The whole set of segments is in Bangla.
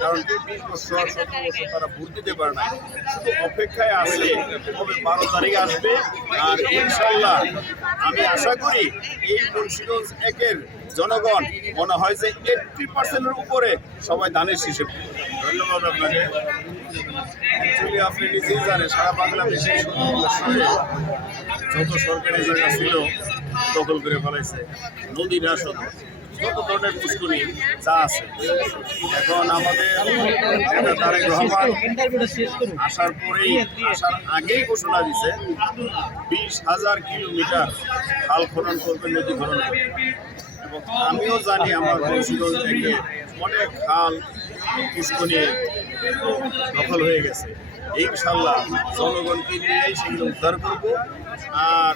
কারণ 20 বছর 17 বছর তারা ভোট দিতে পারে না, শুধু অপেক্ষায় আছে কবে 12 তারিখ আসবে। আর ইনশাল্লাহ আমি আশা করি এই মুন্সিগঞ্জ একের জনগণ মনে হয় যে 80% উপরে সবাই ধানের শীষে। ধন্যবাদ আপনাকে। অ্যাকচুয়ালি আপনি নিজেই জানেন সারা বাংলাদেশে যত সরকারি জায়গা ছিল দখল করে ফেলাইছে, নদী না শুধু যত ধরনের পুষ্করি যা আছে। এখন আমাদের নেতা তারেক রহমান আসার আগেই ঘোষণা দিছে 20,000 কিলোমিটার খাল খনন করবে, নদী খনন করবে। এবং আমিও জানি আমার মুন্সিগঞ্জ থেকে অনেক খাল পুষ্করি দখল হয়ে গেছে। ইনশাল্লাহ জনগণকে নিয়েই সেগুলো উদ্ধার করব। আর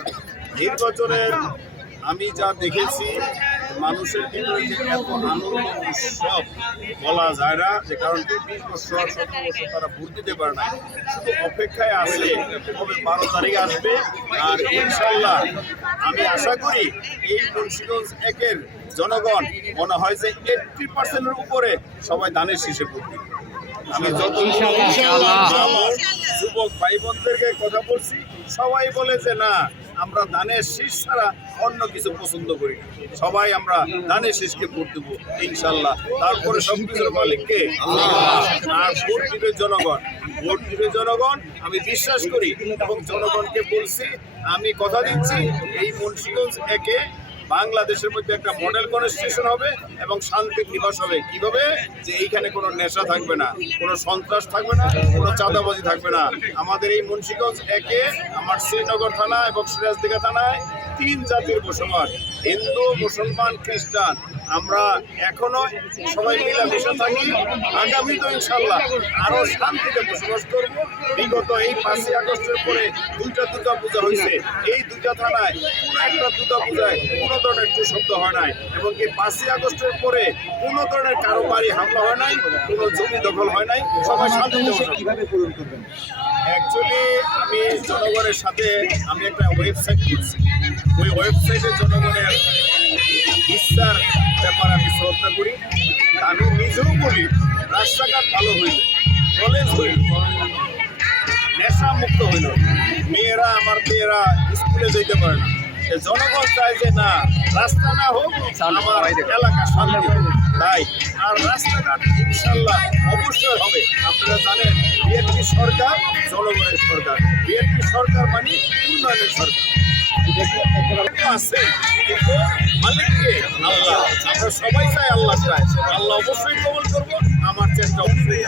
নির্বাচনের আমি যা দেখেছি মানুষের ভিতরে যে এত আনন্দ উৎসব বলা যায় না, যে কারণ 20 বছর 17 বছর তারা ভোট দিতে পারে না, শুধু অপেক্ষায় আছে কবে 12 তারিখ আসবে। আর ইনশাল্লাহ আমি আশা করি এই মুন্সিগঞ্জ একের জনগণ মনে হয় যে 80% উপরে সবাই ধানের শীষে ভোট দিবে। আমি যত যুবক ভাই বোনদেরকে কথা বলছি, সবাই বলে যে না, আমরা ধানের শীষ ছাড়া অন্য কিছু পছন্দ করি, সবাই আমরা ধানের শীষকে ভোট দেবো ইনশাল্লাহ। তারপরে সবকিছুর মালিককে। আর ভোট দিবে জনগণ, ভোট দিবে জনগণ, আমি বিশ্বাস করি। এবং জনগণকে বলছি, আমি কথা দিচ্ছি এই মুন্সিগঞ্জ একে বাংলাদেশের মধ্যে একটা মডেল কনস্টিটিউশন হবে এবং শান্তির নিবাস হবে। কিভাবে? যে এইখানে কোনো নেশা থাকবে না, কোনো সন্ত্রাস থাকবে না, কোনো চাঁদাবাজি থাকবে না। আমাদের এই মুন্সিগঞ্জ একে আমার শ্রীনগর থানা এবং সিরাজদিঘা থানায় 3 জাতির বসবাস, হিন্দু, মুসলমান, খ্রিস্টান। আমরা এখনো সবাই মিলামিশে থাকি। আগামী তো ইনশাল্লাহ আরো শান্তিতে বসবাস করব। বিগত এই 5ই আগস্টের পরে 2টা দুর্গা পূজা হয়েছে, এই 2টা থানায় কোনো একটা দুর্গা পূজায় কোনো ধরনের একটু শব্দ হয় নাই। এবং এই 5ই আগস্টের পরে কোনো ধরনের কারো বাড়ি হামলা হয় নাই, কোনো জমি দখল হয় নাই, সবাই শান্তিতে কিভাবে পূরণ করবেন। অ্যাকচুয়ালি আমি জনগণের সাথে আমি একটা ওয়েবসাইট করছি, ওই ওয়েবসাইটে জনগণের ইচ্ছার ব্যাপার আমি শ্রদ্ধা করি। আমি নিজেও বলি রাস্তাঘাট ভালো হইল, কলেজ হইল, নেশা মুক্ত হইল, আমার মেয়েরা স্কুলে যেতে পারে না। জনগণ চায় যে না, রাস্তা না হোক, আমার এলাকা শান্তি। তাই আর রাস্তাঘাট ইনশাল্লাহ অবশ্যই হবে। আপনারা জানেন বিএনপি সরকার জনগণের সরকার, বিএনপি সরকার মানে উন্নয়নের সরকার আছে। কিন্তু মালিককে আল্লাহ, আমরা সবাই চাই, আল্লাহ চায়, আল্লাহ অবশ্যই কবুল করবো। আমার চেষ্টা অবশ্যই।